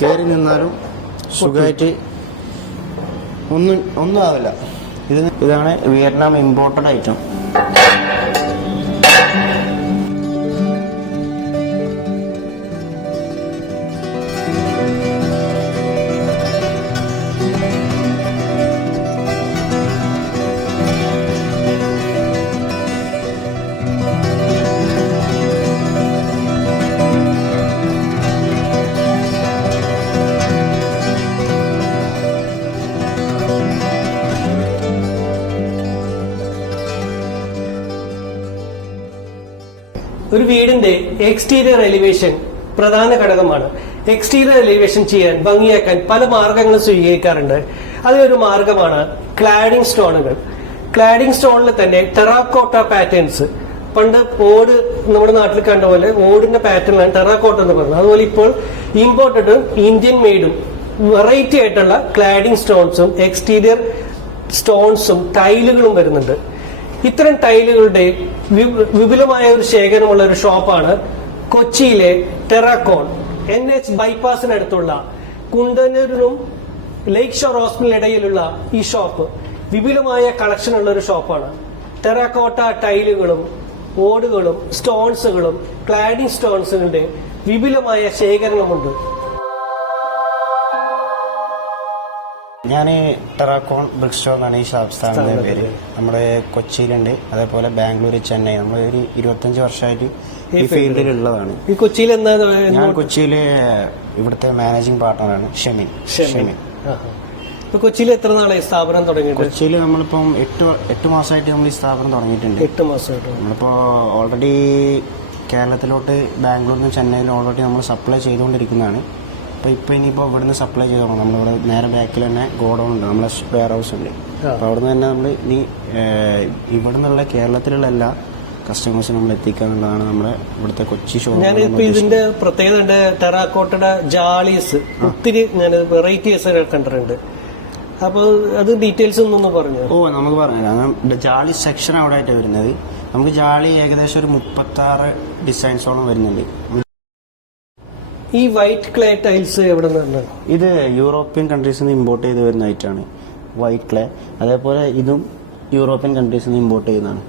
കയറി നിന്നാലും സുഖമായിട്ട് ഒന്നും ഒന്നും ആവില്ല. ഇത് ഇതാണ് Vietnam imported item exterior elevation പ്രധാന ഘടകമാണ്. എക്സ്റ്റീരിയർ എലിവേഷൻ ചെയ്യാൻ ഭംഗിയാക്കാൻ പല മാർഗങ്ങളും സ്വീകരിക്കാറുണ്ട്. അതിലൊരു മാർഗമാണ് ക്ലാഡിംഗ് സ്റ്റോണുകൾ ക്ലാഡിംഗ് സ്റ്റോണിൽ തന്നെ ടെറാക്കോട്ട പാറ്റേൺസ് പണ്ട് ഓട് നമ്മുടെ നാട്ടിൽ കണ്ട പോലെ ഓടിന്റെ പാറ്റേണിലാണ് ടെറാക്കോട്ട എന്ന് പറയുന്നത് അതുപോലെ ഇപ്പോൾ ഇമ്പോർട്ടഡും ഇന്ത്യൻ മെയ്ഡും വെറൈറ്റി ആയിട്ടുള്ള ക്ലാഡിംഗ് സ്റ്റോൺസും എക്സ്റ്റീരിയർ സ്റ്റോൺസും ടൈലുകളും വരുന്നുണ്ട്. ഇത്തരം ടൈലുകളുടെ വിപുലമായ ഒരു ശേഖരമുള്ള ഒരു ഷോപ്പാണ് കൊച്ചിയിലെ ടെറാക്കോൺ എൻ എച്ച് ബൈപ്പാസിനടുത്തുള്ള കുണ്ടനൂരിനും ലേക്ക് ഷോർ ഹോസ്പിറ്റലിനിടയിലുള്ള ഈ ഷോപ്പ് വിപുലമായ കളക്ഷൻ ഉള്ള ഒരു ഷോപ്പാണ്. ടെറാക്കോട്ട ടൈലുകളും ഓടുകളും സ്റ്റോൺസുകളും ക്ലാഡിംഗ് സ്റ്റോൺസുകളുടെ വിപുലമായ ശേഖരണമുണ്ട്. ഞാൻ ടെറാക്കോൺ ബ്രിക് സ്റ്റോർ എന്നാണ് ഈ ഷാപ്പ് സ്ഥാപനത്തിന്റെ പേര്. നമ്മുടെ കൊച്ചിയിലുണ്ട്. അതേപോലെ ബാംഗ്ലൂർ ചെന്നൈ. നമ്മൾ ഒരു ഇരുപത്തഞ്ച് വർഷമായിട്ട് ഈ ഫീൽഡിൽ ഉള്ളതാണ് ഈ കൊച്ചിയിൽ ഞാൻ കൊച്ചിയിലെ ഇവിടുത്തെ മാനേജിംഗ് പാർട്ണറാണ് ഷെമിൻ. ഷെമിൻ. ഇപ്പൊ കൊച്ചിയിൽ എത്ര നാളായി സ്ഥാപനം തുടങ്ങിയിട്ട്? കൊച്ചിയിൽ നമ്മളിപ്പം എട്ട് എട്ട് മാസമായിട്ട് നമ്മൾ ഈ സ്ഥാപനം തുടങ്ങിയിട്ടുണ്ട്. എട്ട് മാസമായിട്ട്. നമ്മളിപ്പോ ഓൾറെഡി കേരളത്തിലോട്ട് ബാംഗ്ലൂരിനും നിന്ന് ചെന്നൈയിൽ ഓൾറെഡി നമ്മൾ സപ്ലൈ ചെയ്തുകൊണ്ടിരിക്കുന്നതാണ്. അപ്പോൾ ഇപ്പോൾ ഇനിയിപ്പോൾ ഇവിടുന്ന് സപ്ലൈ ചെയ്ത് തുടങ്ങും. നമ്മളിവിടെ നേരെ ബാക്കിൽ തന്നെ ഗോഡൗൺ ഉണ്ട്. നമ്മളെ വെയർ ഹൗസ് ഉണ്ട്. അപ്പൊ അപ്പോൾ അവിടുന്ന് തന്നെ നമ്മൾ ഇനി ഇവിടുന്നുള്ള കേരളത്തിലുള്ള എല്ലാ കസ്റ്റമേഴ്സിനും നമ്മൾ എത്തിക്കുക എന്നുള്ളതാണ് നമ്മുടെ ഇവിടുത്തെ കൊച്ചി ഷോ ഞാനിപ്പോ ഇതിന്റെ പ്രത്യേകത ഉണ്ട്. ടെറാക്കോട്ടയുടെ ജാളീസ്. ഒത്തിരി ഞാൻ വെറൈറ്റീസ് കണ്ടിട്ടുണ്ട്. അപ്പൊ അത് ഡീറ്റെയിൽസ് ഒന്നൊന്ന് പറഞ്ഞു? ഓ നമുക്ക് പറഞ്ഞുതരാം. ജാളി സെക്ഷൻ അവിടെ ആയിട്ട് വരുന്നത്. നമുക്ക് ജാളി ഏകദേശം ഒരു മുപ്പത്തി ആറ് ഡിസൈൻസോളം വരുന്നുണ്ട്. ഈ വൈറ്റ് ക്ലേ ടൈൽസ് എവിടെ നിന്നാണ് ഇത് യൂറോപ്യൻ കൺട്രീസിൽ നിന്ന് ഇമ്പോർട്ട് ചെയ്ത് വരുന്ന ഐറ്റാണ് വൈറ്റ് ക്ലേ അതേപോലെ ഇതും യൂറോപ്യൻ കൺട്രീസിൽ നിന്ന് ഇമ്പോർട്ട് ചെയ്യുന്നതാണ്.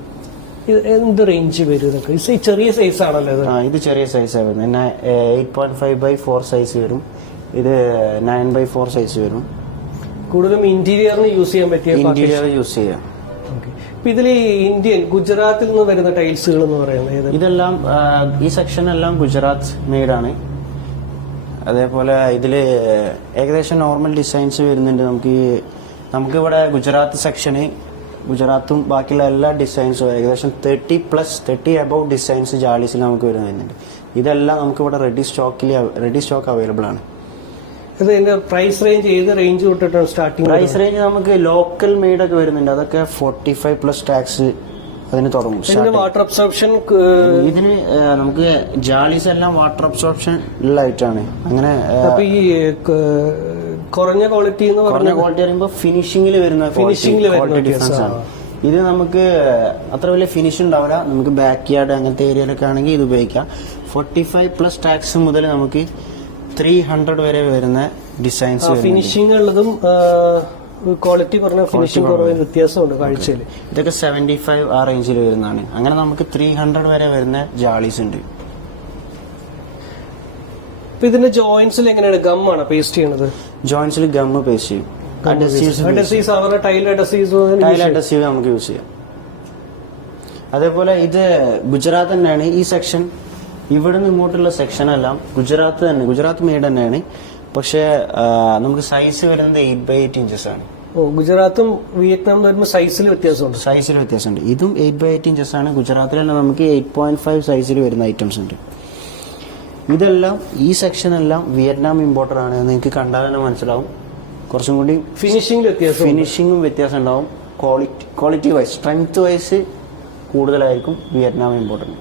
എന്ത് റേഞ്ച് വരും ഇതൊക്കെ? ഈ ചെറിയ സൈസ് ആണല്ലോ ഇത്. ആ ഇത് ചെറിയ സൈസാണ് വരുന്നത് eight point five by four size വരും. ഇത് നയൻ ബൈ ഫോർ സൈസ് വരും. കൂടുതലും ഇന്റീരിയറിന് യൂസ് ചെയ്യാൻ പറ്റിയ ഇന്റീരിയർ യൂസ് ചെയ്യാം. ഇതിൽ ഇന്ത്യൻ ഗുജറാത്തിൽ നിന്ന് വരുന്ന ടൈൽസുകൾ എന്ന് പറയുന്നത്? ഇതെല്ലാം ഈ സെക്ഷൻ എല്ലാം ഗുജറാത്ത് മെയ്ഡാണ് അതേപോലെ ഇതിൽ ഏകദേശം നോർമൽ ഡിസൈൻസ് വരുന്നുണ്ട്. നമുക്ക് ഈ നമുക്കിവിടെ ഗുജറാത്ത് സെക്ഷന് ഗുജറാത്തും ബാക്കിയുള്ള എല്ലാ ഡിസൈൻസും ഏകദേശം thirty plus thirty above designs ജാളീസിൽ നമുക്ക് വരുന്നുണ്ട്. ഇതെല്ലാം നമുക്ക് ഇവിടെ റെഡി സ്റ്റോക്കിൽ റെഡി സ്റ്റോക്ക് അവൈലബിൾ ആണ്. ഇത് ഇതിന്റെ പ്രൈസ് റേഞ്ച് ഏത് റേഞ്ച് തൊട്ടിട്ടാണ് സ്റ്റാർട്ടിങ് പ്രൈസ് റേഞ്ച് നമുക്ക് ലോക്കൽ മെയ്ഡ് ഒക്കെ വരുന്നുണ്ട്. അതൊക്കെ ഫോർട്ടി ഫൈവ് പ്ലസ് ടാക്സ് അതിന് തുടങ്ങും. വാട്ടർ അബ്സോർപ്ഷൻ ഇതിന് നമുക്ക് ജാളീസ് എല്ലാം വാട്ടർ അബ്സോർപ്ഷൻ ഉള്ള ഐറ്റാണ് അങ്ങനെ ഈ കുറഞ്ഞ ക്വാളിറ്റി എന്ന് കുറഞ്ഞ ക്വാളിറ്റി പറയുമ്പോൾ ഫിനിഷിംഗിൽ വരുന്ന ഫിനിഷിംഗിൽ വരുന്ന. ഡിഫറൻസ് ആണ്. ഇത് നമുക്ക് അത്ര വലിയ ഫിനിഷ് ഉണ്ടാവില്ല. നമുക്ക് ബാക്ക് യാർഡ് അങ്ങനത്തെ ഏരിയയിലൊക്കെ ആണെങ്കിൽ ഇത് ഉപയോഗിക്കാം. ഫോർട്ടി ഫൈവ് പ്ലസ് ടാക്സ് മുതൽ നമുക്ക് ത്രീ ഹൺഡ്രഡ് വരെ വരുന്ന ഡിസൈൻസ് ഫിനിഷിംഗ് ഉള്ളതും ക്വാളിറ്റി കുറഞ്ഞ ഫിനിഷിംഗ് കുറവ്. വ്യത്യാസമുണ്ട് കാഴ്ചയിൽ ഇതൊക്കെ സെവന്റി ഫൈവ് ആ റേഞ്ചിൽ വരുന്നതാണ്. അങ്ങനെ നമുക്ക് ത്രീ ഹൺഡ്രഡ് വരെ വരുന്ന ജാളീസ് ഉണ്ട്. ഇതിന്റെ ജോയിന്റ്സിൽ എങ്ങനെയാണ്? ഗമ്മാണ് പേസ്റ്റ് ചെയ്യണത്? ജോയിന്റ്സിൽ ഗമ്മ് പേസ്റ്റ് ചെയ്യും. അവരുടെ ടൈൽ ടൈൽ അഡസീവ് നമുക്ക് യൂസ് ചെയ്യാം. അതേപോലെ ഇത് ഗുജറാത്ത് തന്നെയാണ് ഈ സെക്ഷൻ ഇവിടുന്ന് നിന്ന് ഇങ്ങോട്ടുള്ള സെക്ഷൻ എല്ലാം ഗുജറാത്ത് തന്നെ ഗുജറാത്ത് മെയ്ഡ് തന്നെയാണ്. പക്ഷേ നമുക്ക് സൈസ് വരുന്നത് എയ്റ്റ് ബൈ എയ്റ്റ് ഇഞ്ചസ് ആണ്. ഓ ഗുജറാത്തും വിയറ്റ്നാം വരുമ്പോൾ സൈസിൽ വ്യത്യാസമുണ്ട്. സൈസിൽ വ്യത്യാസമുണ്ട്. ഇതും എയ്റ്റ് ബൈ എയ്റ്റ് ഇഞ്ചസ് ആണ്. ഗുജറാത്തിൽ തന്നെ നമുക്ക് എയ്റ്റ് പോയിന്റ് ഫൈവ് സൈസിൽ വരുന്ന ഐറ്റംസ് ഉണ്ട്. ഇതെല്ലാം ഈ സെക്ഷൻ എല്ലാം വിയറ്റ്നാം ഇമ്പോർട്ടർ ആണ് നിങ്ങൾക്ക് കണ്ടാൽ തന്നെ മനസ്സിലാവും. കുറച്ചും കൂടി ഫിനിഷിംഗ് വ്യത്യാസം ഫിനിഷിംഗും വ്യത്യാസം ഉണ്ടാവും. Quality quality wise strength wise കൂടുതലായിരിക്കും വിയറ്റ്നാം ഇമ്പോർട്ടന്റ്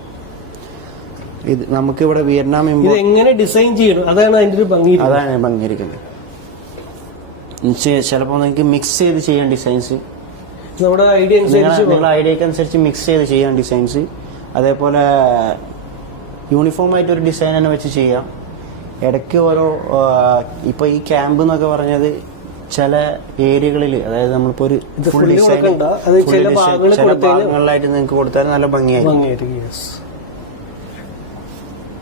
ഇത് നമുക്ക് ഇവിടെ വിയറ്റ്നാം ഇമ്പോർട്ട് എങ്ങനെ ഡിസൈൻ ചെയ്യണം? അതാണ് അതിന്റെ ഒരു ഭംഗി. അതാണ് ഭംഗിയിരിക്കുന്നത്. ചിലപ്പോൾ നിങ്ങൾക്ക് മിക്സ് ചെയ്ത് ചെയ്യാൻ ഡിസൈൻസ് നമ്മുടെ ഐഡിയ അനുസരിച്ച് നിങ്ങളുടെ ഐഡിയക്ക് അനുസരിച്ച് മിക്സ് ചെയ്ത് ചെയ്യാൻ ഡിസൈൻസ് അതേപോലെ യൂണിഫോം ആയിട്ട് ഒരു ഡിസൈൻ തന്നെ വെച്ച് ചെയ്യാം. ഇടയ്ക്ക് ഓരോ ഇപ്പൊ ഈ ക്യാമ്പ് എന്നൊക്കെ പറഞ്ഞത് ചില ഏരിയകളിൽ അതായത് നമ്മളിപ്പോ ഒരു ഫുൾ ഡിസൈൻ ചില ഭാഗങ്ങളിലായിട്ട് നിങ്ങൾക്ക് കൊടുത്താൽ നല്ല ഭംഗിയായിരിക്കും.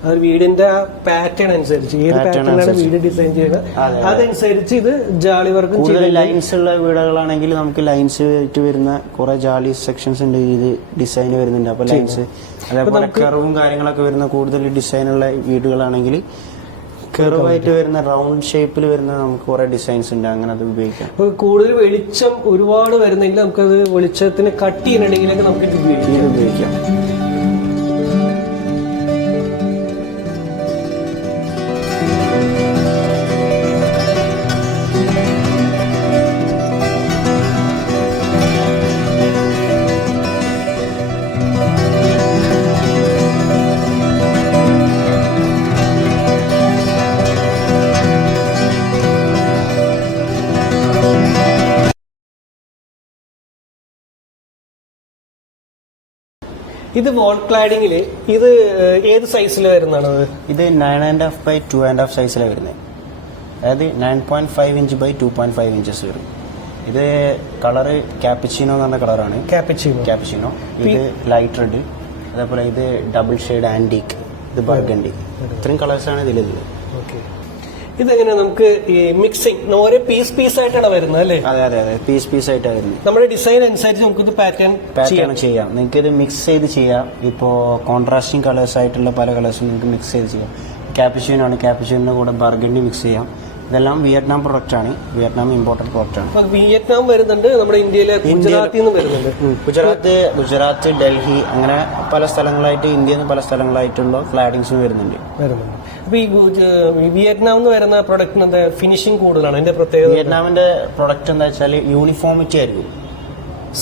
അത് വീടിന്റെ പാറ്റേൺ അനുസരിച്ച് ഏത് പാറ്റേണാണ് വീട് ഡിസൈൻ ചെയ്യുന്നത്? അതെ, അതെ. അതനുസരിച്ച് ഇത് ജാളി വർക്ക് കൂടുതൽ ലൈൻസ് ഉള്ള വീടുകളാണെങ്കിൽ നമുക്ക് ലൈൻസ് ആയിട്ട് വരുന്ന കുറെ ജാളി സെക്ഷൻസ് ഉണ്ട് ഇത് ഡിസൈൻ വരുന്നുണ്ട്. അപ്പൊ ലൈൻസ് അതേപോലെ കർവും കാര്യങ്ങളൊക്കെ വരുന്ന കൂടുതൽ ഡിസൈൻ ഉള്ള വീടുകളാണെങ്കിൽ കർവായിട്ട് വരുന്ന റൗണ്ട് ഷേപ്പിൽ വരുന്ന നമുക്ക് കുറെ ഡിസൈൻസ് ഉണ്ട്. അങ്ങനെ അത് ഉപയോഗിക്കാം. കൂടുതൽ വെളിച്ചം ഒരുപാട് വരുന്നെങ്കിൽ നമുക്കത് വെളിച്ചത്തിന് കട്ട് ചെയ്യണമെങ്കിലൊക്കെ നമുക്ക് ഇത് ഉപയോഗിക്കാം. ഇത് വോൾ ക്ലാഡിങ്ങിൽ ഇത് ഏത് സൈസിൽ വരുന്നതാണ് ഇത്? Nine and half by two and half സൈസിലാണ് വരുന്നത് അതായത് nine point five inch by two point five inches വരും. ഇത് കളറ് ക്യാപ്പിച്ചിനോ എന്ന് പറഞ്ഞ കളറാണ് ക്യാപ്പിച്ചിനോ ക്യാപ്പിച്ചിനോ ഇത് ലൈറ്റ് റെഡ് അതേപോലെ ഇത് ഡബിൾ ഷെയ്ഡ് ആന്റീക്ക് ഇത് ബർഗണ്ടി ഇത്രയും കളേഴ്സാണ് ഇതിലുള്ളത് ഇതെങ്ങനെ നമുക്ക് ഈ മിക്സിംഗ് ഓരോ പീസ് പീസ് ആയിട്ടാണ് വരുന്നത് അല്ലേ? അതെ അതെ അതെ. പീസ് പീസ് ആയിട്ടാണ് വരുന്നത്. നമ്മുടെ ഡിസൈൻ അനുസരിച്ച് നമുക്ക് ഇത് പാറ്റേൺ പാറ്റേൺ ചെയ്യാം. നിങ്ങൾക്ക് ഇത് മിക്സ് ചെയ്ത് ചെയ്യാം. ഇപ്പോൾ കോൺട്രാസ്റ്റിംഗ് കളേഴ്സ് ആയിട്ടുള്ള പല കളേഴ്സും നിങ്ങൾക്ക് മിക്സ് ചെയ്ത് ചെയ്യാം. ക്യാപ്പിച്ചീനോ ആണ്. ക്യാപ്പിച്ചീനിന്റെ കൂടെ ബർഗണ്ടി മിക്സ് ചെയ്യാം. ഇതെല്ലാം വിയറ്റ്നാം പ്രൊഡക്റ്റ് ആണ് വിയറ്റ്നാം ഇമ്പോർട്ടഡ് പ്രൊഡക്റ്റ് ആണ് വിയറ്റ്നാം വരുന്നുണ്ട് നമ്മുടെ ഇന്ത്യയിലെ ഗുജറാത്തിൽ നിന്ന് വരുന്നുണ്ട്. ഗുജറാത്ത് ഗുജറാത്ത് ഡൽഹി അങ്ങനെ പല സ്ഥലങ്ങളായിട്ട് ഇന്ത്യയിൽ നിന്ന് പല സ്ഥലങ്ങളായിട്ടുള്ള ഫ്ലാഡിങ്സും വരുന്നുണ്ട്. വരുന്നുണ്ട്. ഈ വിയറ്റ്നാം എന്ന് വരുന്ന പ്രൊഡക്റ്റിന് എന്താ ഫിനിഷിംഗ് കൂടുതലാണ്? അതിന്റെ പ്രത്യേകത വിയറ്റ്നാമിന്റെ പ്രൊഡക്റ്റ് എന്താ വെച്ചാൽ യൂണിഫോമിറ്റി ആയിരിക്കും.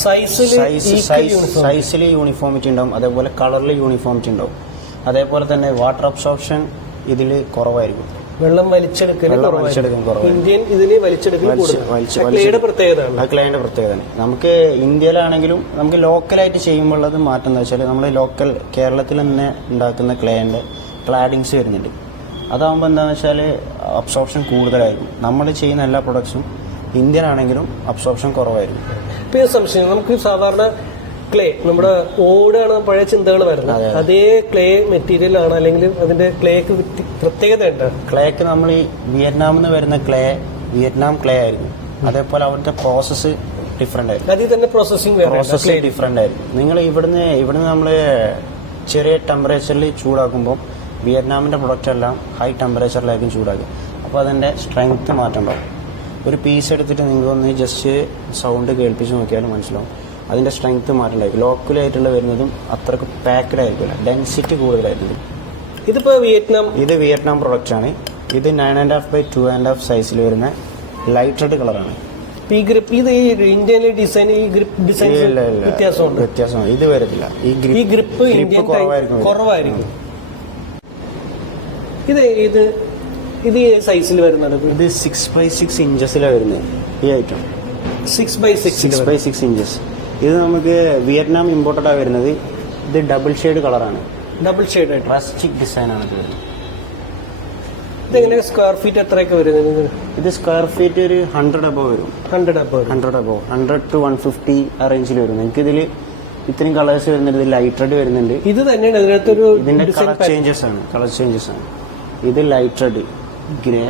സൈസിൽ സൈസ് സൈസ് സൈസിൽ യൂണിഫോമിറ്റി ഉണ്ടാവും. അതേപോലെ കളറിൽ യൂണിഫോമിറ്റി ഉണ്ടാവും. അതേപോലെ തന്നെ വാട്ടർ അബ്സോർപ്ഷൻ ഇതിൽ കുറവായിരിക്കും. വെള്ളം വലിച്ചെടുക്കൽ വെള്ളം. ഇന്ത്യൻ ഇതിന് വലിച്ചെടുക്കൽ വലിച്ച്- കൂടുതൽ. ക്ലേയുടെ പ്രത്യേകതയാണ്. നമുക്ക് ഇന്ത്യയിലാണെങ്കിലും നമുക്ക് ലോക്കലായിട്ട് ചെയ്യുമ്പോൾ ഉള്ളത് മാറ്റം എന്താ വെച്ചാൽ നമ്മൾ ലോക്കൽ കേരളത്തിൽ തന്നെ ഉണ്ടാക്കുന്ന ക്ലേന്റെ ക്ലാഡിങ്സ് വരുന്നുണ്ട്. അതാകുമ്പോൾ എന്താണെന്ന് വെച്ചാൽ അബ്സോർപ്ഷൻ കൂടുതലായിരുന്നു നമ്മൾ ചെയ്യുന്ന എല്ലാ പ്രൊഡക്ട്സും ഇന്ത്യൻ ആണെങ്കിലും അബ്സോർപ്ഷൻ കുറവായിരിക്കും. പിന്നെ സംശയം നമുക്ക് സാധാരണ ക്ലേ നമ്മുടെ ഓടാണ് പഴയ ചിന്തകൾ വരുന്നത്. അതേ ക്ലേ മെറ്റീരിയൽ ആണ് അല്ലെങ്കിൽ അതിന്റെ ക്ലേക്ക് പ്രത്യേകത ഉണ്ട് ക്ലേക്ക് നമ്മൾ ഈ വിയറ്റ്നാമിൽ നിന്ന് വരുന്ന ക്ലേ വിയറ്റ്നാം ക്ലേ ആയിരുന്നു. അതേപോലെ അവിടുത്തെ പ്രോസസ്സ് ഡിഫറെന്റ് ആയിരുന്നു. അതിൽ തന്നെ പ്രോസസ്സിംഗ് പ്രോസസ്സ് ഡിഫറെന്റ് ആയിരുന്നു. നിങ്ങൾ ഇവിടുന്ന് ഇവിടുന്ന് നമ്മൾ ചെറിയ ടെമ്പറേച്ചറിൽ ചൂടാക്കുമ്പോൾ വിയറ്റ്നാമിന്റെ പ്രൊഡക്റ്റ് എല്ലാം ഹൈ ടെമ്പറേച്ചറിലായിരിക്കും ചൂടാക്കുക. അപ്പോൾ അതിന്റെ സ്ട്രെങ്ത് മാറ്റം ഉണ്ടാവും ഒരു പീസ് എടുത്തിട്ട് നിങ്ങൾ നിങ്ങളൊന്ന് ജസ്റ്റ് സൗണ്ട് കേൾപ്പിച്ച് നോക്കിയാലും മനസ്സിലാവും. അതിന്റെ സ്ട്രെങ്ത് മാറ്റം ഉണ്ടായിരിക്കും ലോക്കലായിട്ടുള്ള വരുന്നതും അത്രയ്ക്ക് പാക്ക്ഡ് ആയിരിക്കില്ല ഡെൻസിറ്റി കൂടുതലായിരിക്കും. ഇതിപ്പോ വിയറ്റ്നാം ഇത് വിയറ്റ്നാം പ്രൊഡക്റ്റ് ആണ്. ഇത് nine and half by two and half സൈസിൽ വരുന്ന ലൈറ്റ് റെഡ് കളറാണ് ഈ ഗ്രിപ്പ് ഇത് ഈ ഇന്ത്യയിലെ ഡിസൈൻ ഈ ഗ്രിപ്പ് ഡിസൈൻ വ്യത്യാസമുണ്ട്. വ്യത്യാസമാണ് ഇത് വരത്തില്ല ഈ ഈ ഗ്രിപ്പ് ഗ്രിപ്പ് ഇന്ത്യൻ. കുറവായിരിക്കും ഇത് ഇത് ഇത് സൈസിൽ വരുന്നത്? ഇത് സിക്സ് ബൈ സിക്സ് ഇഞ്ചസിലാണ് വരുന്നത്. ഈ item six by six six by six inches ഇത് നമുക്ക് വിയറ്റ്നാം ഇമ്പോർട്ടഡാണ് വരുന്നത്. ഇത് ഡബിൾ ഷെയ്ഡ് കളറാണ്. ഡബിൾ ഷെയ്ഡ് ആയിട്ട്. റസ്റ്റിക് ഡിസൈൻ ആണ് ഇത് വരുന്നത്. ഇതെങ്ങനെ സ്ക്വയർ ഫീറ്റ് എത്രയൊക്കെ വരുന്നത് ഇത് സ്ക്വയർ ഫീറ്റ് ഒരു ഹൺഡ്രഡ് അബോ വരും. Hundred above hundred above hundred to one fifty ആ റേഞ്ചിൽ വരും. നിങ്ങൾക്ക് ഇതിൽ ഇത്രയും കളേഴ്സ് വരുന്നുണ്ട് ലൈറ്റ് റെഡ് വരുന്നുണ്ട്. ഇത് തന്നെയാണ്. ഇതിനകത്തൊരു ഇതിന്റെ കളർ ചേഞ്ചസ് ആണ്. കളർ ചേഞ്ചസ് ആണ്. ഇത് ലൈറ്റ് റെഡ് ഗ്രേ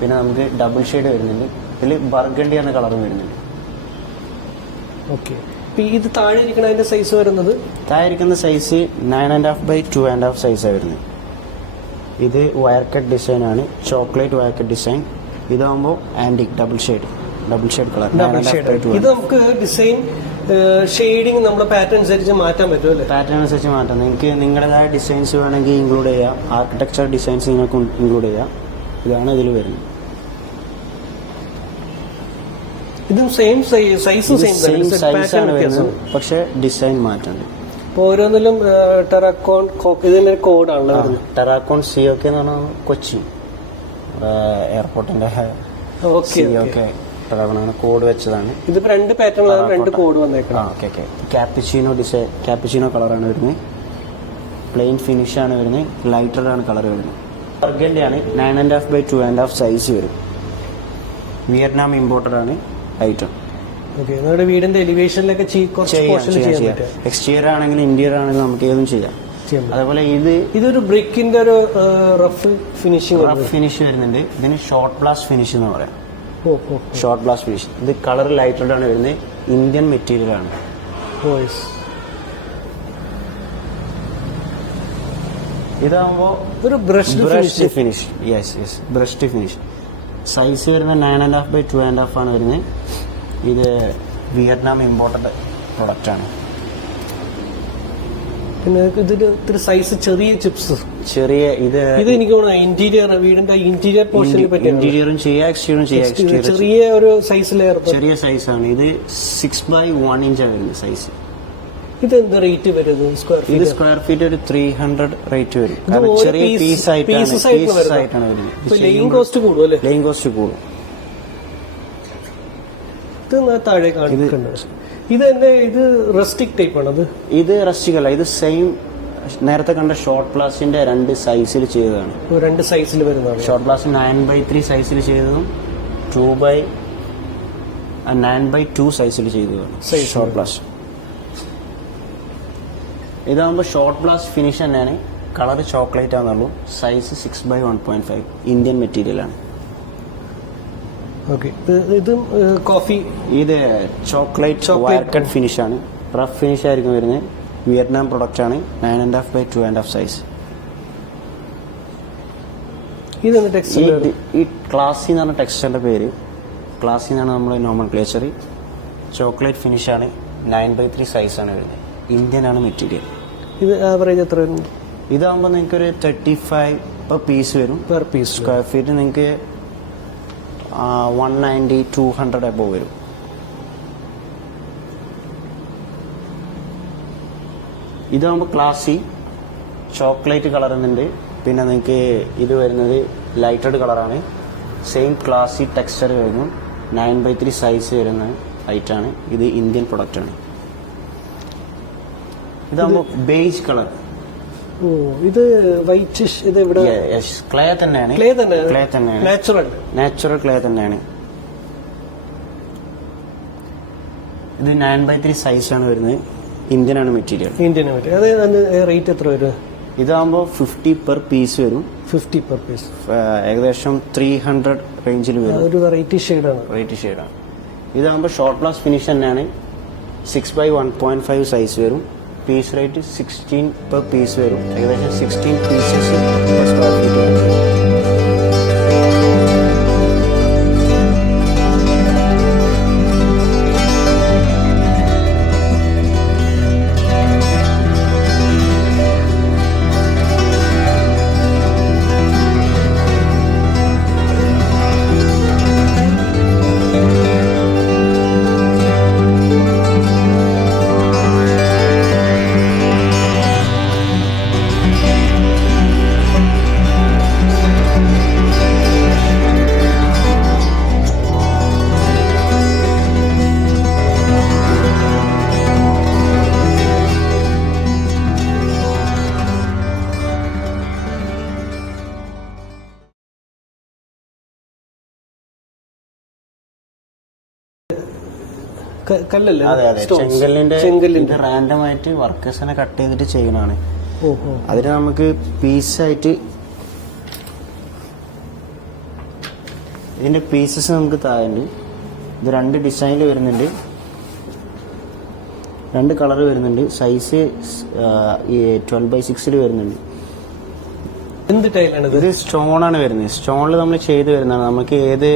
പിന്നെ നമുക്ക് ഡബിൾ ഷെയ്ഡ് വരുന്നുണ്ട്. ഇതിൽ ബർഗണ്ടി എന്ന കളറും വരുന്നുണ്ട്. ഓക്കെ. ഇത് താഴെ അതിന്റെ സൈസ് വരുന്നത്? തായിരിക്കുന്ന size nine and half by two and half സൈസാണ് വരുന്നത്. ഇത് വയർ കട്ട് ഡിസൈൻ ആണ്. ചോക്ലേറ്റ് വയർ കട്ട് ഡിസൈൻ ഇതാകുമ്പോൾ antique double shade double shade colour double shade ഇത് നമുക്ക് ഡിസൈൻ ഷെയ്ഡിങ് നമ്മുടെ പാറ്റേൺ അനുസരിച്ച് മാറ്റാൻ പറ്റുമല്ലേ പാറ്റേൺ അനുസരിച്ച് മാറ്റാം. നിങ്ങൾക്ക് നിങ്ങളുടേതായ ഡിസൈൻസ് വേണമെങ്കിൽ ഇൻക്ലൂഡ് ചെയ്യാം. ആർക്കിടെക്ചർ ഡിസൈൻസ് നിങ്ങൾക്ക് ഇൻക്ലൂഡ് ചെയ്യാം. ഇതാണ് ഇതിൽ വരുന്നത്. ഇതും സെയിം സൈസ് സെയിം സൈസാണ് പക്ഷേ ഡിസൈൻ മാറ്റുണ്ട് അപ്പൊ ഓരോന്നിലും ടെറാക്കോൺ ഇതിന്റെ കോഡാണല്ലോ ടെറാക്കോൺ സി ഒക്കെ എന്ന് പറഞ്ഞാൽ കൊച്ചി. എയർപോർട്ടിന്റെ ഓക്കെ സി ഒക്കെ ടെറാക്കോണാണ് കോഡ് വെച്ചതാണ്. ഇത് രണ്ട് പാറ്റേൺ രണ്ട് കോഡ് വന്നേക്കാം okay okay. Cappuccino design cappuccino കളറാണ് വരുന്നത്. പ്ലെയിൻ ഫിനിഷ് ആണ് വരുന്നത്. ലൈറ്റർ ആണ് കളർ വരുന്നത്. ആണ് nine and half by two and half size വരും. വിയറ്റ്നാം ഇമ്പോർട്ടഡ് ആണ്. ഐറ്റം. വീടിന്റെ എലിവേഷനിലൊക്കെ എക്സ്റ്റീരിയർ ആണെങ്കിലും ഇന്റീരിയർ ആണെങ്കിലും നമുക്ക് ഏതും ചെയ്യാം. അതേപോലെ ഇത് ഇതൊരു ബ്രിക്കിന്റെ ഒരു റഫ് ഫിനിഷിംഗ് റഫ് ഫിനിഷ് വരുന്നുണ്ട്. ഇതിന് ഷോർട്ട് ബ്ലാസ്റ്റ് ഫിനിഷ് എന്ന് പറയാം. ഷോർട്ട് ബ്ലാസ്റ്റ് ഫിനിഷ് ഇത് കളർ ലൈറ്റഡ് ആണ് വരുന്നത്. ഇന്ത്യൻ മെറ്റീരിയൽ ആണ്. ഇതാകുമ്പോ ഒരു brush brush finish yes yes brush finish size വരുന്നത് nine and half by two and half ആണ് വരുന്നത്. ഇത് വിയറ്റ്നാം ഇമ്പോർട്ടഡ് പ്രൊഡക്റ്റ് ആണ്. പിന്നെ ഇതിൽ ഒത്തിരി സൈസ് ചെറിയ ചിപ്സ് ചെറിയ ഇത് ഇത് എനിക്ക് തോന്നുന്നു ഇന്റീരിയർ വീടിന്റെ ഇന്റീരിയർ പോർഷനിൽ പറ്റിയ ഇന്റീരിയറും ചെയ്യാം എക്സ്റ്റീരിയറും ചെയ്യാം എക്സ്റ്റീരിയർ ചെറിയ ഒരു സൈസിൽ ചെറിയ സൈസാണ് ഇത് സിക്സ് ബൈ വൺ ഇഞ്ചാണ് വരുന്നത് സൈസ് ഇത് എന്ത് റേറ്റ് വരും സ്ക്വയർ ഇത് സ്ക്വയർ ഫീറ്റ് ഒരു ത്രീ ഹൺഡ്രഡ് റേറ്റ് വരും. ചെറിയ പീസ് ആയിട്ടാണ് വരുന്നത്. കോസ്റ്റ് കൂടും അല്ലേ? ലെയിൻ കോസ്റ്റ് കൂടും. ഇത് താഴെ കാണിക്കുന്നുണ്ട് ഇത് എന്റെ ഇത് റെസ്റ്റിക് ടൈപ്പ് ആണ് ഇത് ഇത് അല്ല. ഇത് സെയിം നേരത്തെ കണ്ട ഷോർട്ട് പ്ലാസ്റ്റിന്റെ രണ്ട് സൈസിൽ ചെയ്തതാണ്. രണ്ട് സൈസിൽ വരുന്നതാണ്. Short blast nine by three സൈസിൽ ചെയ്തതും two by nine by two സൈസിൽ ചെയ്തതാണ് ഷോർട്ട് പ്ലാസ് ഇതാകുമ്പോൾ ഷോർട്ട് ബ്ലാസ്റ്റ് ഫിനിഷ് തന്നെയാണ്. Colour chocolate ആണെന്നുള്ളൂ size six by one point five Indian material ആണ്. ഓക്കെ ഇതും കോഫി ഇത് ചോക്ലേറ്റ്. വയർ കട്ട് ഫിനിഷ് ആണ്. റഫ് ഫിനിഷ് ആയിരിക്കും വരുന്നത്. വിയറ്റ്നാം പ്രൊഡക്റ്റ് ആണ്. Nine and half by two and half size ഇതെന്ത് ഈ ടെക്സ്റ്റൈൽ ഡി- ഈ ക്ലാസി എന്ന് പറഞ്ഞ ടെക്സ്റ്റൈലിന്റെ പേര്. ക്ലാസി എന്നാണ് നമ്മൾ നോർമൽ ക്ലേച്ചറി ചോക്ലേറ്റ് ഫിനിഷ് ആണ്. നയൻ ബൈ ത്രീ സൈസ് ആണ് വരുന്നത്. ഇന്ത്യൻ ആണ് മെറ്റീരിയൽ ഇത് ആവറേജ് എത്ര വരും? ഇതാകുമ്പോൾ നിങ്ങൾക്ക് ഒരു തേർട്ടി ഫൈവ് പെർ പീസ് വരും പെർ പീസ് സ്ക്വയർ ഫീറ്റ് നിങ്ങൾക്ക് one ninety two hundred above വരും. ഇതാകുമ്പോൾ ക്ലാസി ചോക്ലേറ്റ് കളർ എന്നുണ്ട് പിന്നെ നിങ്ങൾക്ക് ഇത് വരുന്നത് ലൈറ്റഡ് കളറാണ് സെയിം ക്ലാസി ടെക്സ്ചർ വരുന്നു. നയൻ ബൈ ത്രീ സൈസ് വരുന്ന ഐറ്റാണ് ഇത് ഇന്ത്യൻ പ്രൊഡക്റ്റ് ആണ്. ഇതാകുമ്പോൾ ബേജ് കളർ ഓ ഇത് വൈറ്റിഷ് ഇത് ഇവിടെ ക്ലേ തന്നെയാണ്. ക്ലേ തന്നെ. ക്ലേ തന്നെയാണ്. നാച്ചുറൽ നാച്ചുറൽ ക്ലേ തന്നെയാണ്. ഇത് നയൻ ബൈ ത്രീ ആണ് വരുന്നത്. ഇന്ത്യൻ ആണ് മെറ്റീരിയൽ ഇന്ത്യൻ മെറ്റീരിയൽ അത് റേറ്റ് എത്ര വരും? ഇതാകുമ്പോൾ ഫിഫ്റ്റി പെർ പീസ് വരും. ഫിഫ്റ്റി പെർ പീസ് ഏകദേശം ത്രീ ഹൺഡ്രഡ് റേഞ്ചിൽ വരും. ഒരു വെറൈറ്റി ഷെയ്ഡാണ് റേറ്റ് ഷെയ്ഡാണ് ഇതാകുമ്പോൾ ഷോർട്ട് ഗ്ലാസ് ഫിനിഷ് തന്നെയാണ്. Six by one point five size വരും. Piece rate sixteen per piece വരും ഏകദേശം സിക്സ്റ്റീൻ പീസസ് സ്ക്വയർ ഫീറ്റ് കല്ലല്ലേ? അതെ അതെ. ചെങ്കല്ലിന്റെ ചെങ്കല്ലിന്റെ. റാൻഡം ആയിട്ട് വർക്കേഴ്സിനെ കട്ട് ചെയ്തിട്ട് ഓ അതിന് നമുക്ക് പീസായിട്ട് ഇതിന്റെ പീസസ് നമുക്ക് താഴെയുണ്ട്. ഇത് രണ്ട് ഡിസൈനിൽ വരുന്നുണ്ട്. രണ്ട് കളർ വരുന്നുണ്ട്. സൈസ് ട്വൽവ് ബൈ സിക്സിൽ വരുന്നുണ്ട്. എന്ത് ടൈലാണ് ഇത്? ഇത് സ്റ്റോൺ ആണ് വരുന്നത്. സ്റ്റോണിൽ നമ്മൾ ചെയ്ത് വരുന്നതാണ്. നമുക്ക് ഏത്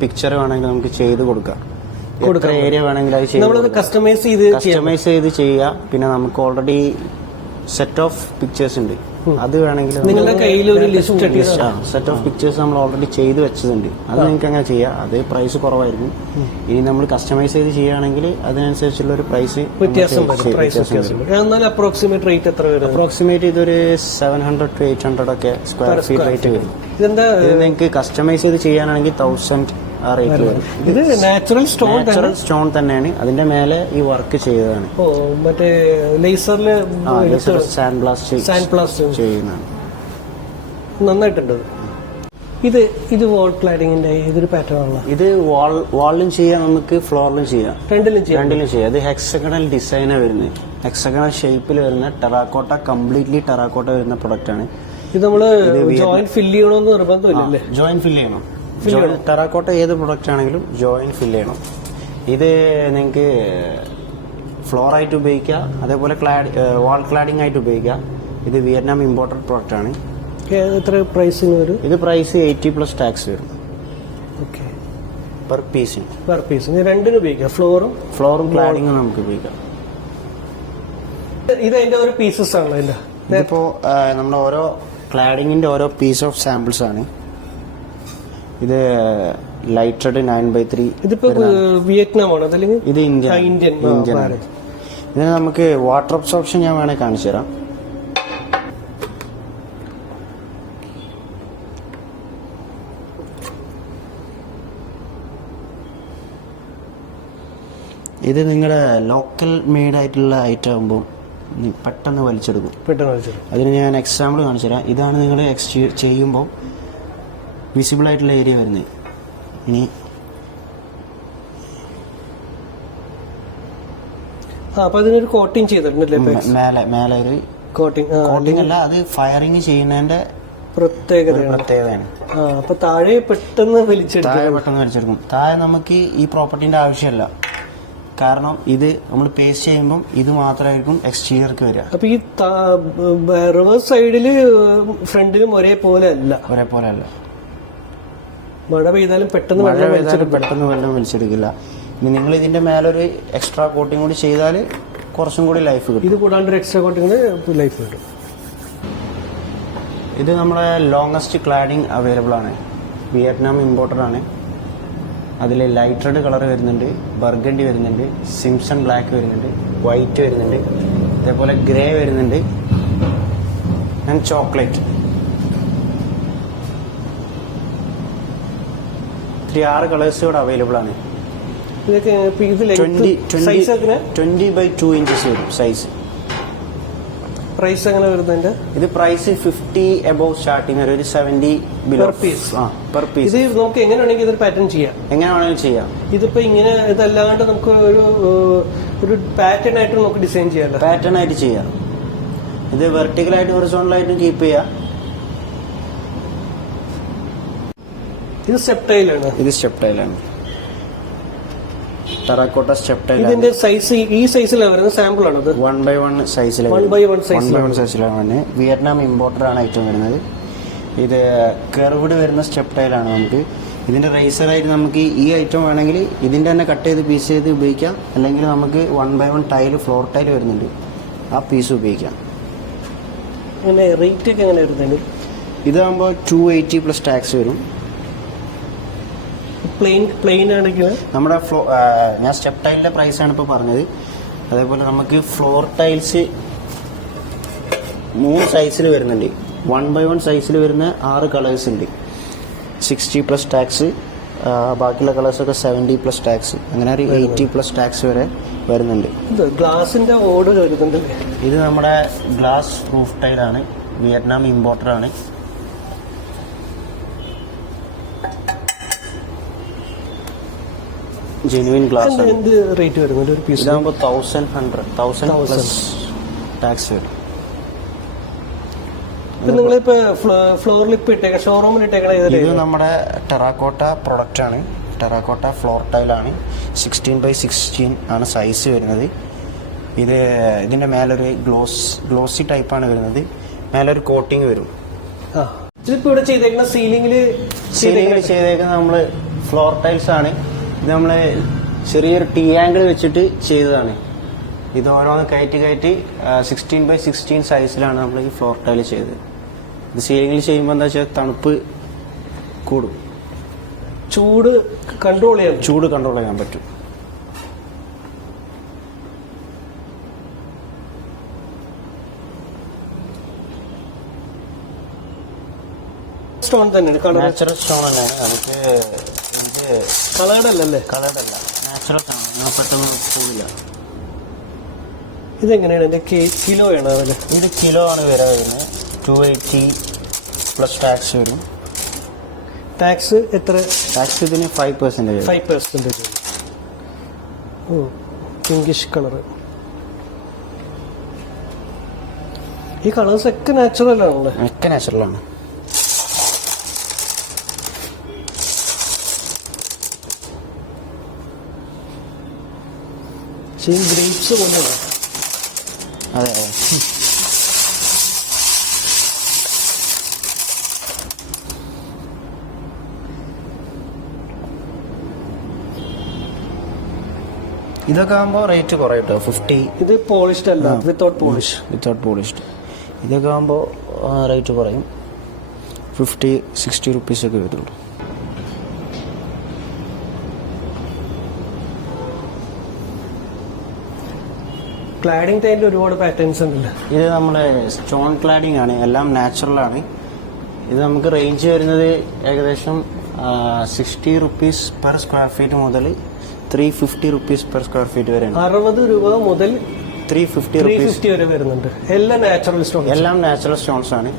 പിക്ചർ വേണമെങ്കിലും നമുക്ക് ചെയ്ത് കൊടുക്കാം. എത്ര. ഏരിയ വേണമെങ്കിലും അത് നമ്മളത്. കസ്റ്റമൈസ് ചെയ്ത് ചെയ്യാം. കസ്റ്റമൈസ് ചെയ്ത് ചെയ്യുക. പിന്നെ നമുക്ക് ഓൾറെഡി സെറ്റ് ഓഫ് പിക്ചേഴ്സ് ഉണ്ട്. അത് വേണമെങ്കിൽ നിങ്ങളുടെ കയ്യിൽ ഒരു ലിസ്റ്റ് സെറ്റ് ഓഫ് പിക്ചേഴ്സ് നമ്മൾ ഓൾറെഡി ചെയ്ത് വെച്ചതുണ്ട്. അത് നിങ്ങൾക്ക് അങ്ങനെ ചെയ്യാം. അത് പ്രൈസ് കുറവായിരിക്കും. ഇനി നമ്മൾ കസ്റ്റമൈസ് ചെയ്ത് ചെയ്യുകയാണെങ്കിൽ അതിനനുസരിച്ചുള്ള ഒരു പ്രൈസ് വ്യത്യാസം വരും. പ്രൈസ് വ്യത്യാസം വരും. എന്നാൽ അപ്രോക്സിമേറ്റ് റേറ്റ് എത്ര വരും? അപ്രോക്സിമേറ്റ് ഇതൊരു seven hundred two eight hundred ഒക്കെ സ്ക്വയർ ഫീറ്റ് റേറ്റ് വരും. ഇതെന്താ ഇത് നിങ്ങൾക്ക് കസ്റ്റമൈസ് ചെയ്ത് ചെയ്യാനാണെങ്കിൽ തൗസൻഡ് റേറ്റ് വരും. ഇത് നാച്ചുറൽ സ്റ്റോൺ നാച്ചുറൽ സ്റ്റോൺ തന്നെയാണ്. അതിന്റെ മേലെ ഈ വർക്ക് ചെയ്തതാണ്. മറ്റേ ലേസറിൽ സാൻഡ് ബ്ലാസ്റ്റ് സാൻഡ് ചെയ്യുന്നതാണ്. നന്നായിട്ടുണ്ട് ഇത്. ഇത് വാൾ ക്ലാഡിങ്ങിന്റെ ഏതൊരു പാറ്റേൺ ആണ് ഇത് വാൾ വാളിലും ചെയ്യാം നമുക്ക് ഫ്ലോറിലും ചെയ്യാം. രണ്ടിലും ചെയ്യാം. രണ്ടിലും ചെയ്യാം. ഇത് ഹെക്സഗണൽ ഡിസൈനാണ് വരുന്നത്. ഹെക്സഗണൽ ഷേപ്പിൽ വരുന്ന ടെറാക്കോട്ട കംപ്ലീറ്റ്ലി ടെറാക്കോട്ട വരുന്ന പ്രൊഡക്റ്റ് ആണ്. ഇത് നമ്മൾ ജോയിന്റ് ഫില്ല് ചെയ്യണമെന്ന് നിർബന്ധമില്ല ജോയിന്റ് ഫില്ല് ചെയ്യണം. ടെറാക്കോട്ട ഏത് പ്രൊഡക്റ്റ് ആണെങ്കിലും ജോയിൻ ഫില്ല് ചെയ്യണം. ഇത് നിങ്ങൾക്ക് ഫ്ലോർ ആയിട്ട് ഉപയോഗിക്കാം. അതേപോലെ ക്ലാഡ് വാൾ ക്ലാഡിംഗ് ആയിട്ട് ഉപയോഗിക്കാം. ഇത് വിയറ്റ്നാം ഇമ്പോർട്ടഡ് പ്രോഡക്റ്റ് ആണ്. എത്ര പ്രൈസിന് വരും? ഇത് പ്രൈസ് എയ്റ്റി പ്ലസ് ടാക്സ് വരും. ഓക്കെ പെർ പീസിന് പെർ പീസിന് രണ്ടിനും ഉപയോഗിക്കാം. ഫ്ലോറും ഫ്ലോറും ക്ലാഡിങ്ങും നമുക്ക് ഉപയോഗിക്കാം. ഇത് അതിന്റെ ഓരോ പീസസ് ആണല്ലോ ഇതിപ്പോ നമ്മുടെ ഓരോ ക്ലാഡിങ്ങിന്റെ ഓരോ പീസ് ഓഫ് സാമ്പിൾസ് ആണ്. ഇത് ലൈറ്റഡ് നയൻ ബൈ ത്രീ ഇതിപ്പോ വിയറ്റ്നാം ആണ് അതല്ലെങ്കിൽ ഇത് ഇന്ത്യ ഇന്ത്യൻ, ആ, ഇന്ത്യൻ ആണ്. ഇതിന് നമുക്ക് വാട്ടർ അബ്സോർപ്ഷൻ ഞാൻ വേണേ കാണിച്ചു തരാം. ഇത് നിങ്ങളുടെ ലോക്കൽ മെയ്ഡ് ആയിട്ടുള്ള ഐറ്റം ആകുമ്പോൾ പെട്ടെന്ന് വലിച്ചെടുക്കും. പെട്ടെന്ന് വലിച്ചെടുക്കും. അതിന് ഞാൻ എക്സാമ്പിൾ കാണിച്ചു തരാം. ഇതാണ് നിങ്ങൾ എക്സ് ചെയ്യുമ്പോൾ വിസിബിൾ ആയിട്ടുള്ള ഏരിയ വരുന്നത് ഇനി അപ്പൊ അതിനൊരു കോട്ടിങ് ചെയ്തിട്ടുണ്ടല്ലേ മേ- മേലെ മേലെ ഒരു കോട്ടിങ് കോട്ടിംഗ് അല്ല അത് ഫയറിങ് ചെയ്യുന്നതിന്റെ പ്രത്യേകതയാണ്. അപ്പൊ താഴെ പെട്ടെന്ന് വലിച്ചെടുക്കും. താഴെ പെട്ടെന്ന് വലിച്ചെടുക്കും. താഴെ നമുക്ക് ഈ പ്രോപ്പർട്ടിന്റെ ആവശ്യമല്ല. കാരണം ഇത് നമ്മൾ പേസ്റ്റ് ചെയ്യുമ്പോൾ ഇത് മാത്രമായിരിക്കും എക്സ്റ്റീരിയർക്ക് വരിക. അപ്പൊ ഈ റിവേഴ്സ് സൈഡിൽ ഫ്രണ്ടിലും ഒരേപോലെ അല്ല. ഒരേപോലെ അല്ല. മഴ പെയ്താലും പെട്ടെന്ന് മഴ പെയ്താലും പെട്ടെന്ന് വെള്ളം വലിച്ചെടുക്കില്ല. ഇനി നിങ്ങൾ ഇതിന്റെ മേലൊരു എക്സ്ട്രാ കോട്ടിംഗ് കൂടി ചെയ്താൽ കുറച്ചും കൂടി ലൈഫ് കിട്ടും. ഇത് കൂടാണ്ട് ഒരു എക്സ്ട്രാ കോട്ടിംഗ് ലൈഫ് കിട്ടും. ഇത് നമ്മുടെ ലോങ്ങസ്റ്റ് ക്ലാഡിങ് അവൈലബിൾ ആണ്. വിയറ്റ്നാം ഇമ്പോർട്ടഡ് ആണ്. അതിൽ ലൈറ്റ് റെഡ് കളർ വരുന്നുണ്ട് ബർഗണ്ടി വരുന്നുണ്ട് സിംസൺ ബ്ലാക്ക് വരുന്നുണ്ട് വൈറ്റ് വരുന്നുണ്ട് അതേപോലെ ഗ്രേ വരുന്നുണ്ട് ആൻഡ് ചോക്ലേറ്റ് ഇത്തിരി ആറ് കളേഴ്സ് ഇവിടെ അവൈലബിൾ ആണ്. ട്വന്റി ബൈ ടു ഇഞ്ചസ് വരും സൈസ് പ്രൈസ് എങ്ങനെ വരുന്നുണ്ട് ഇത് പ്രൈസ് ഫിഫ്റ്റി എബോവ് സ്റ്റാർട്ടിങ് വരും ഒരു സെവന്റി ബിലോ പീസ്. ആ പെർ പീസ് ഇത് നമുക്ക് എങ്ങനെ വേണമെങ്കിൽ ഇതൊരു പാറ്റേൺ ചെയ്യാം. എങ്ങനെ വേണമെങ്കിലും ചെയ്യാം. ഇതിപ്പോ ഇങ്ങനെ ഇതല്ലാണ്ട് നമുക്ക് ഒരു ഒരു പാറ്റേൺ ആയിട്ട് നമുക്ക് ഡിസൈൻ ചെയ്യാം പാറ്റേൺ ആയിട്ട് ചെയ്യാം. ഇത് വെർട്ടിക്കൽ വെർട്ടിക്കലായിട്ട് ഹൊറിസോണലായിട്ടും കീപ്പ് ചെയ്യാം. ഇത് സ്റ്റെപ്റ്റൈലാണ് ഇത് സ്റ്റെപ്പ് ടൈലാണ് ടെറാക്കോട്ട സ്റ്റെപ്പ് ഇതിന്റെ സൈസ് ഈ സൈസിലാണ് വരുന്നത്. സാമ്പിൾ ആണ് ഇത് വൺ ബൈ വൺ സൈസിലാണ് വൺ ബൈ വൺ സൈസിലാണ് വരുന്നത്. വിയറ്റ്നാം ഇമ്പോർട്ടഡ് ആണ് ഐറ്റം വരുന്നത്. ഇത് കർവ്ഡ് വരുന്ന സ്റ്റെപ്പ് ടൈലാണ് നമുക്ക്. ഇതിന്റെ റൈസർ ആയിട്ട് നമുക്ക് ഈ ഐറ്റം വേണമെങ്കിൽ ഇതിന്റെ തന്നെ കട്ട് ചെയ്ത് പീസ് ചെയ്ത് ഉപയോഗിക്കാം. അല്ലെങ്കിൽ നമുക്ക് one by one tile floor tile വരുന്നുണ്ട്. ആ പീസ് ഉപയോഗിക്കാം. റേറ്റ് ഒക്കെ എങ്ങനെ വരുന്നത് ഇതാകുമ്പോൾ ടു എയ്റ്റി പ്ലസ് ടാക്സ് വരും. പ്ലെയിൻ പ്ലെയിൻ ആണെങ്കിൽ നമ്മുടെ ഫ്ലോ ഞാൻ സ്റ്റെപ്പ് ടൈലിന്റെ പ്രൈസ് ആണ് ഇപ്പോൾ പറഞ്ഞത്. അതേപോലെ നമുക്ക് ഫ്ലോർ ടൈൽസ് മൂന്ന് സൈസിൽ വരുന്നുണ്ട്. വൺ ബൈ വൺ സൈസിൽ വരുന്ന ആറ് കളേഴ്സ് ഉണ്ട്. സിക്സ്റ്റി പ്ലസ് ടാക്സ് ബാക്കിയുള്ള കളേഴ്സൊക്കെ സെവന്റി പ്ലസ് ടാക്സ് അങ്ങനെ ഒരു എയ്റ്റി പ്ലസ് ടാക്സ് വരെ വരുന്നുണ്ട്. ഇത് ഗ്ലാസിന്റെ ഓർഡർ വരുന്നുണ്ട് ഇത് നമ്മുടെ ഗ്ലാസ് റൂഫ് ടൈലാണ് വിയറ്റ്നാം ഇമ്പോർട്ടർ ജെനുവിൻ ഗ്ലാസ് എന്ത് റേറ്റ് വരും ഒരു പീസ് ഇതാകുമ്പോൾ thousand hundred thousand plus tax വരും. ഇപ്പൊ ഫ്ലോറിൽ ഇപ്പൊ ഇട്ടേക്ക ഷോറൂമിൽ ഇട്ടേക്കണ ഇത് നമ്മുടെ ടെറാക്കോട്ട പ്രൊഡക്റ്റ് ആണ്. ടെറാക്കോട്ട ഫ്ലോർ ടൈലാണ് സിക്സ്റ്റീൻ ബൈ സിക്സ്റ്റീൻ ആണ് സൈസ് വരുന്നത്. ഇത് ഇതിന്റെ മേലൊരു ഗ്ലോസ് ഗ്ലോസി ടൈപ്പാണ് വരുന്നത്. മേലൊരു കോട്ടിങ് വരും. ഇതിപ്പോ ഇവിടെ ചെയ്തേക്കുന്ന സീലിംഗിൽ സീലിംഗിൽ ചെയ്തേക്കുന്ന നമ്മൾ ഫ്ലോർ ടൈൽസ് ആണ്. ഇത് നമ്മൾ ചെറിയൊരു ടി ആംഗിൾ വെച്ചിട്ട് ചെയ്തതാണ്. ഇത് ഓരോന്ന് കയറ്റി കയറ്റി സിക്സ്റ്റീൻ ബൈ സിക്സ്റ്റീൻ സൈസിലാണ് നമ്മൾ ഈ ഫ്ലോർ ടൈൽ ചെയ്തത്. ഇത് സീലിംഗിൽ ചെയ്യുമ്പോൾ എന്താ വെച്ചാൽ തണുപ്പ് കൂടും. ചൂട് കൺട്രോൾ ചെയ്യാം ചൂട് കൺട്രോൾ ചെയ്യാൻ പറ്റും. സ്റ്റോൺ തന്നെ നാച്ചുറൽ സ്റ്റോൺ തന്നെ നമുക്ക് അല്ലല്ലേ അല്ല നാച്ചുറൽ പെട്ടെന്ന് കൂടില്ല ഇതെങ്ങനെയാണ്? എന്റെ കിലോയാണ് അതിൽ ഇത് കിലോ ആണ് വില വരുന്നത്. ടു എയ്റ്റി പ്ലസ് ടാക്സ് വരും. ടാക്സ് എത്ര? ടാക്സ് ഇതിന് five percentage five percentage oh pinkish colour ഈ കളേഴ്സ് ഒക്കെ നാച്ചുറൽ ആണല്ലേ? ഒക്കെ നാച്ചുറലാണ് പക്ഷേ ഈ ഗ്രേപ്സ് പോലെ അതെ അതെ. ഇതൊക്കെ ആകുമ്പോൾ റേറ്റ് കുറയും കേട്ടോ. ഫിഫ്റ്റി ഇത് പോളിഷ്ഡ് അല്ല വിത്തൗട്ട് പോളിഷ് വിത്തൗട്ട് പോളിഷ്ഡ് ഇതൊക്കെ ആകുമ്പോൾ റേറ്റ് കുറയും. ഫിഫ്റ്റി സിക്സ്റ്റി റുപ്പീസൊക്കെ വരുള്ളൂ ക്ലാഡിംഗ് ടൈലിൽ ഒരുപാട് പാറ്റേൺസ് ഉണ്ട് ഇത് നമ്മുടെ സ്റ്റോൺ ക്ലാഡിംഗ് ആണ്. എല്ലാം നാച്ചുറൽ ആണ്. ഇത് നമുക്ക് റേഞ്ച് വരുന്നത് ഏകദേശം sixty rupees per square feet മുതൽ three fifty rupees per square feet വരെ അറുപത് രൂപ മുതൽ ത്രീ ഫിഫ്റ്റി റുപ്പീസ് വരെ വരുന്നുണ്ട്. എല്ലാം നാച്ചുറൽ സ്റ്റോൺ എല്ലാം നാച്ചുറൽ സ്റ്റോൺസ് ആണ്.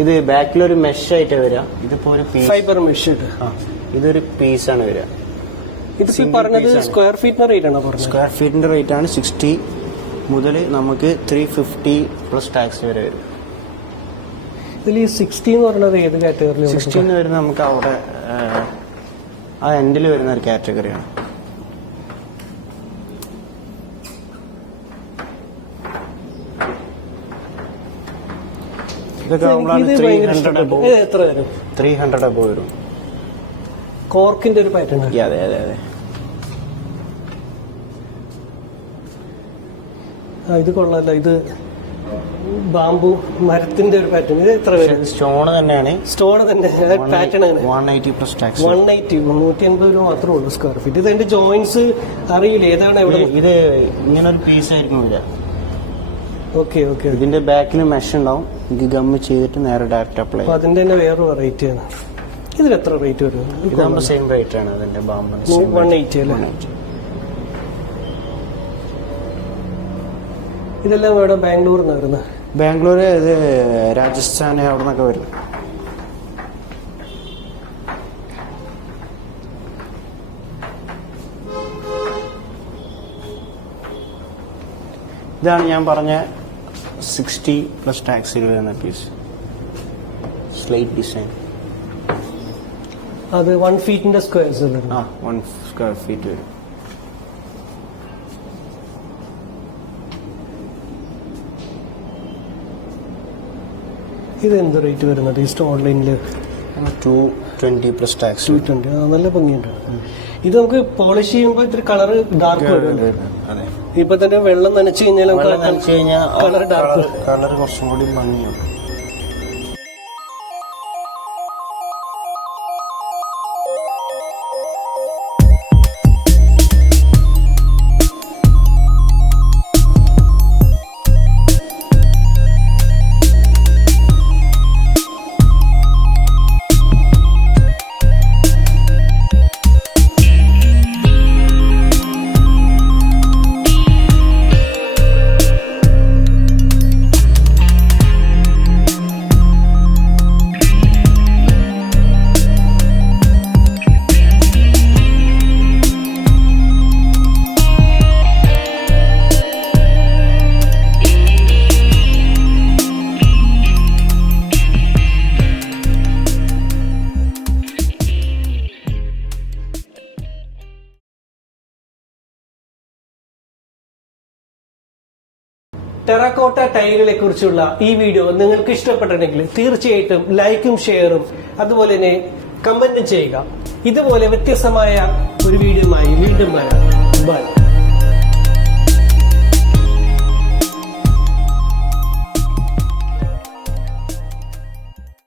ഇത് ബാക്കിൽ ഒരു മെഷ് ആയിട്ട് വരിക ഇതിപ്പോ ഒരു ഫൈബർ മെഷ് ഇതൊരു പീസാണ് വരിക ഇത് പറഞ്ഞത് സ്ക്വയർ ഫീറ്റിന്റെ റേറ്റ് ആണ് സ്ക്വയർ ഫീറ്റിന്റെ റേറ്റ് ആണ് സിക്സ്റ്റി മുതൽ നമുക്ക് ത്രീ ഫിഫ്റ്റി പ്ലസ് ടാക്സ് വരെ വരും. ഇതിൽ ഈ സിക്സ്റ്റി എന്ന് പറയുന്നത് ഏത് കാറ്റഗറിയിൽ സിക്സ്റ്റീന്ന് വരുന്നത് നമുക്ക് അവിടെ ആ, എൻഡിൽ വരുന്ന ഒരു കാറ്റഗറിയാണ് ഇതൊക്കെ ആകുമ്പോഴാണ് ഹൺഡ്രഡ് ത്രീ ഹൺഡ്രഡ് അബോ വരും? കോർക്കിന്റെ ഒരു പാറ്റേൺ അതെ അതെ അതെ. ഇത് കൊള്ളാല്ല ഇത് ബാംബു മരത്തിന്റെ ഒരു പാറ്റേൺ ഇത് എത്ര വരും സ്റ്റോൺ തന്നെയാണ്. സ്റ്റോൺ തന്നെ. പാറ്റേൺ ആണ്. One eighty plus tax one eighty മുന്നൂറ്റി അൻപത് രൂപ മാത്രമേ ഉള്ളൂ സ്ക്വയർ ഫീറ്റ് ഇത് അതിന്റെ ജോയിന്റ്സ് അറിയില്ല. ഏതാണ് എവിടെ ഇത് ഇങ്ങനെ ഒരു പീസ് ആയിരിക്കും വരിക. ഓക്കെ ഓക്കെ ഇതിന്റെ ബാക്കിൽ മെഷ് ഉണ്ടാവും. ഇത് ഗമ്മ് ചെയ്തിട്ട് നേരെ ഡയറക്റ്റ് അപ്ലൈ അതിന്റെ തന്നെ വേറെ വെറൈറ്റി ആണ്. ഇതിന് എത്ര റേറ്റ് വരും? ഇതാകുമ്പോൾ സെയിം റേറ്റ് ആണ്. അതിന്റെ ബാമ്പ് വൺ എയ്റ്റി അല്ലേ? ഇതെല്ലാം ഇവിടെ ബാംഗ്ലൂർ വരുന്നത് ബാംഗ്ലൂർ ഇത് രാജസ്ഥാൻ അവിടെ നിന്നൊക്കെ വരും. ഇതാണ് ഞാൻ പറഞ്ഞ സിക്സ്റ്റി പ്ലസ് ടാക്സിൽ വരുന്ന പീസ് സ്ലൈറ്റ് ഡിസൈൻ അത് വൺ ഫീറ്റിന്റെ സ്ക്വയർസ് ആ വൺ സ്ക്വയർ ഫീറ്റ് വരും. ഇത് എന്ത് റേറ്റ് വരുന്നത്? ഈ ഓൺലൈനിൽ two twenty plus tax two twenty നല്ല ഭംഗിയുണ്ട്. ഇത് നമുക്ക് പോളിഷ് ചെയ്യുമ്പോൾ ഇത്തിരി കളർ ഡാർക്ക് വരും അതെ. ഇപ്പൊ തന്നെ വെള്ളം നനച്ചു കഴിഞ്ഞാൽ നമുക്ക് നനച്ച് കഴിഞ്ഞാൽ കളർ ഡാർക്ക് കളർ കുറച്ചും കൂടി ഭംഗിയാവും ടെറക്കോട്ട ടൈലുകളെ കുറിച്ചുള്ള ഈ വീഡിയോ നിങ്ങൾക്ക് ഇഷ്ടപ്പെട്ടിട്ടുണ്ടെങ്കിൽ തീർച്ചയായിട്ടും ലൈക്കും ഷെയറും അതുപോലെ തന്നെ കമന്റും ചെയ്യുക. ഇതുപോലെ വ്യത്യസ്തമായ ഒരു വീഡിയോയുമായി വീണ്ടും വരാം. ബൈ.